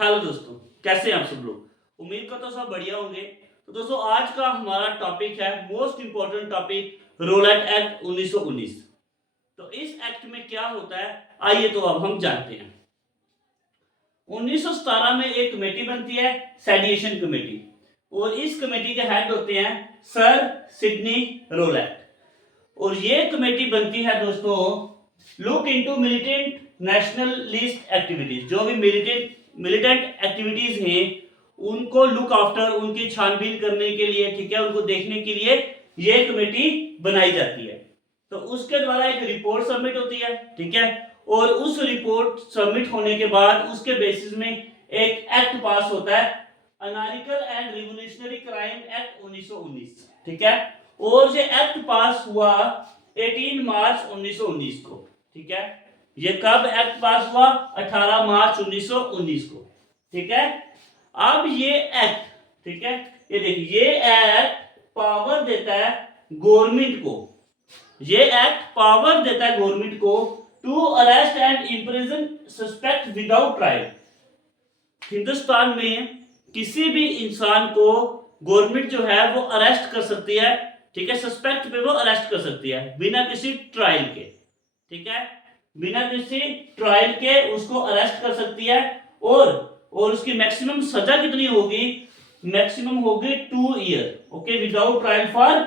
Hello दोस्तों, कैसे हैं आप सब लोग। उम्मीद करता हूं सब बढ़िया होंगे। तो दोस्तों आज का हमारा टॉपिक है most important topic Rowlatt act 1919। तो इस एक्ट में क्या होता है आइए तो अब हम जानते हैं। 1917 में एक कमेटी बनती है सेडिएशन कमेटी और इस कमेटी के हेड होते हैं सर सिडनी रोलैट। और ये कमेटी बनती है दोस्तों look into militant nationalist activities, जो भी मिलिटेंट एक्टिविटीज हैं उनको लुक आफ्टर, उनकी छानबीन करने के लिए, ठीक है, उनको देखने के लिए ये कमेटी बनाई जाती है। तो उसके द्वारा एक रिपोर्ट सबमिट होती है, ठीक है, और उस रिपोर्ट सबमिट होने के बाद उसके बेसिस में एक एक्ट पास होता है, anarchical and revolutionary crime act 1919, ठीक है। और ये एक्ट पास हुआ 18 मार्च 1919 को, ठीक है। ये कब एक्ट पास हुआ? 18 मार्च 1919 को, ठीक है। अब ये एक्ट, ठीक है, ये देखिए, ये एक्ट पावर देता है गवर्नमेंट को, ये एक्ट पावर देता है गवर्नमेंट को to arrest and imprison suspect without trial. Hindustan में किसी भी इंसान को गवर्नमेंट जो है वो अरेस्ट कर सकती है, ठीक है, सस्पेक्ट पे वो अरेस्ट कर सकती है बिना किसी ट्रायल के, ठीक है, बिना किसी ट्रायल के उसको अरेस्ट कर सकती है। और उसकी मैक्सिमम सजा कितनी होगी? मैक्सिमम होगी 2 year, okay, without trial for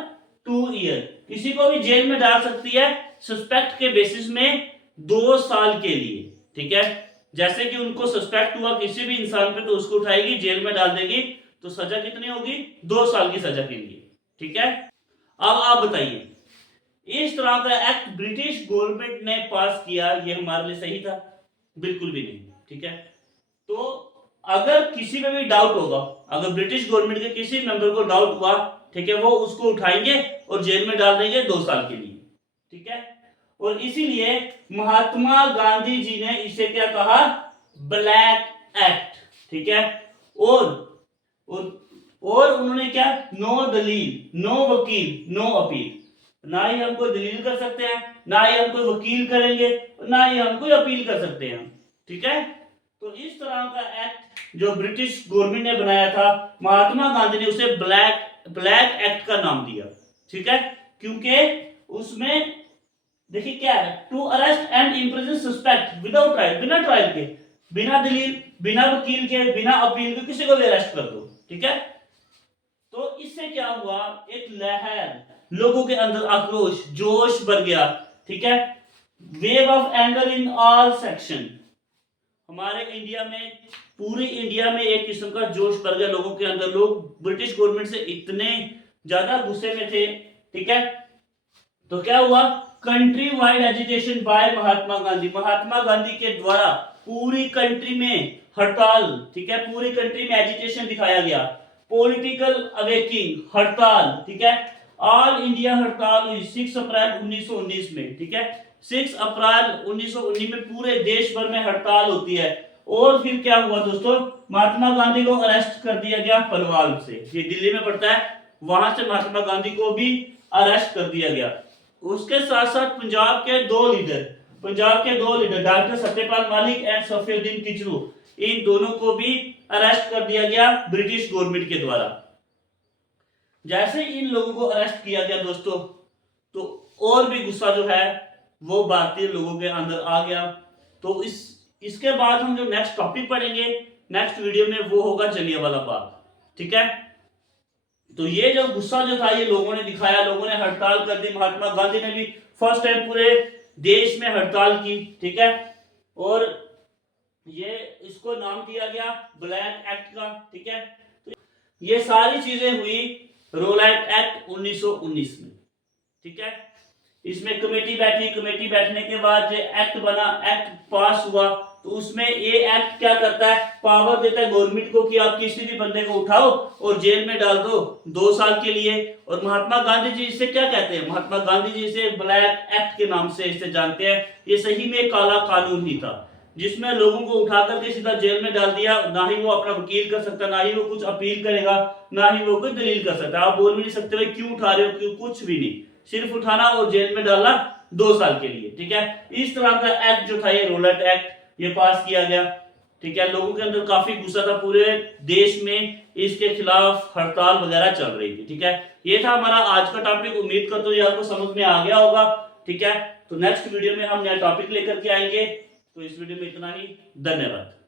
2 year. किसी को भी जेल में डाल सकती है सस्पेक्ट के बेसिस में 2 साल के लिए, ठीक है। जैसे कि उनको सस्पेक्ट हुआ किसी भी इंसान पे तो उसको उठाएगी जेल में डाल देगी, तो सजा कितनी होगी? 2 साल की सजा के लिए, ठीक है। अब आप बताइए, इस तरह का एक्ट ब्रिटिश गवर्नमेंट ने पास किया, ये हमारे लिए सही था? बिल्कुल भी नहीं, ठीक है। तो अगर किसी में भी डाउट होगा, अगर ब्रिटिश गवर्नमेंट के किसी मेंबर को डाउट हुआ, ठीक है, वो उसको उठाएंगे और जेल में डाल देंगे 2 साल के लिए, ठीक है। और इसीलिए महात्मा गांधी जी ने इसे क्या कहा? ब्लैक एक्ट, ठीक है। और उन्होंने क्या? नो दलील, नो वकील, नो अपील। ना ही हम कोई दलील कर सकते हैं, ना ही हम कोई वकील करेंगे, ना ही हम कोई अपील कर सकते हैं, ठीक है। तो इस तरह का एक्ट जो ब्रिटिश गवर्नमेंट ने बनाया था, महात्मा गांधी ने उसे ब्लैक एक्ट का नाम दिया, ठीक है, क्योंकि उसमें देखिए क्या है, to arrest and imprison suspect without trial, बिना ट्रायल के, बिना दलील, बिना वकील के, बिना अपील के किसी को भी अरेस्ट कर दो, ठीक है। तो इससे क्या हुआ? एक लहर, लोगों के अंदर आक्रोश, जोश भर गया, ठीक है। Wave of anger in all section. हमारे इंडिया में, पूरी इंडिया में एक किस्म का जोश भर गया लोगों के अंदर। लोग ब्रिटिश गवर्नमेंट से इतने ज्यादा गुस्से में थे, ठीक है। तो क्या हुआ? Country wide agitation bye Mahatma Gandhi. Mahatma Gandhi के द्वारा पूरी कंट्री में हड़ताल, ठीक है, पूरी कंट्री में एजिटेशन दिखाया गया। पॉलिटिकल अवेकिंग, हड़ताल, ठीक है, ऑल इंडिया हड़ताल हुई 6 अप्रैल 1919 में, ठीक है। 6 अप्रैल 1919 में पूरे देश भर में हड़ताल होती है। और फिर क्या हुआ दोस्तों? महात्मा गांधी को अरेस्ट कर दिया गया पलवाल से, ये दिल्ली में पड़ता है, वहां से महात्मा गांधी को भी अरेस्ट कर दिया गया। उसके साथ साथ पंजाब के दो leader doctor Satyapal Malik and Saifuddin Kitchlew, इन दोनों को भी अरेस्ट कर दिया गया ब्रिटिश गवर्नमेंट के द्वारा। जैसे इन लोगों को अरेस्ट किया गया दोस्तों, तो और भी गुस्सा जो है वो भारतीय लोगों के अंदर आ गया। तो इसके बाद हम जो नेक्स्ट टॉपिक पढ़ेंगे नेक्स्ट वीडियो में, वो होगा जलियांवाला बाग, ठीक है। तो ये जो गुस्सा जो था ये लोगों ने दिखाया, लोगों ने हड़ताल कर दी। महात्मा गांधी ने भी फर्स्ट टाइम पूरे देश में हड़ताल की, ठीक है। और ये इसको नाम दिया गया ब्लैक एक्ट का, ठीक है। तो ये सारी चीजें हुई रोलैट एक्ट 1919 में, ठीक है। इसमें कमेटी बैठी, कमेटी बैठने के बाद जो एक्ट बना, एक्ट पास हुआ, तो उसमें ये एक्ट क्या करता है? पावर देता है गवर्नमेंट को कि आप किसी भी बंदे को उठाओ और जेल में डाल दो 2 साल के लिए। और महात्मा गांधी जी इसे क्या कहते हैं? महात्मा गांधी जी इसे ब्लैक एक्ट के नाम से इसे जानते हैं। ये सही में काला कानून ही था, जिसमें लोगों को उठा करके सीधा जेल में डाल दिया। ना ही वो अपना वकील कर सकता, ना ही वो कुछ अपील करेगा, ना ही वो कोई दलील कर सकता। आप बोल भी नहीं सकते क्यों उठा रहे हो, क्यों, कुछ भी नहीं, सिर्फ उठाना और जेल में डालना 2 साल के लिए, ठीक है। इस तरह का एक्ट जो था ये रोलैट एक्ट, ये पास किया गया, ठीक है, लोगों के अंदर काफी गुस्सा था, पूरे देश में इसके खिलाफ हड़ताल वगैरह चल रही थी। ठीक है, ये था हमारा आज का टॉपिक। उम्मीद करता हूँ ये आपको समझ में आ गया होगा। ठीक है, तो नेक्स्ट वीडियो में हम नया टॉपिक लेकर के आएंगे। तो इस वीडियो में इतना ही, धन्यवाद।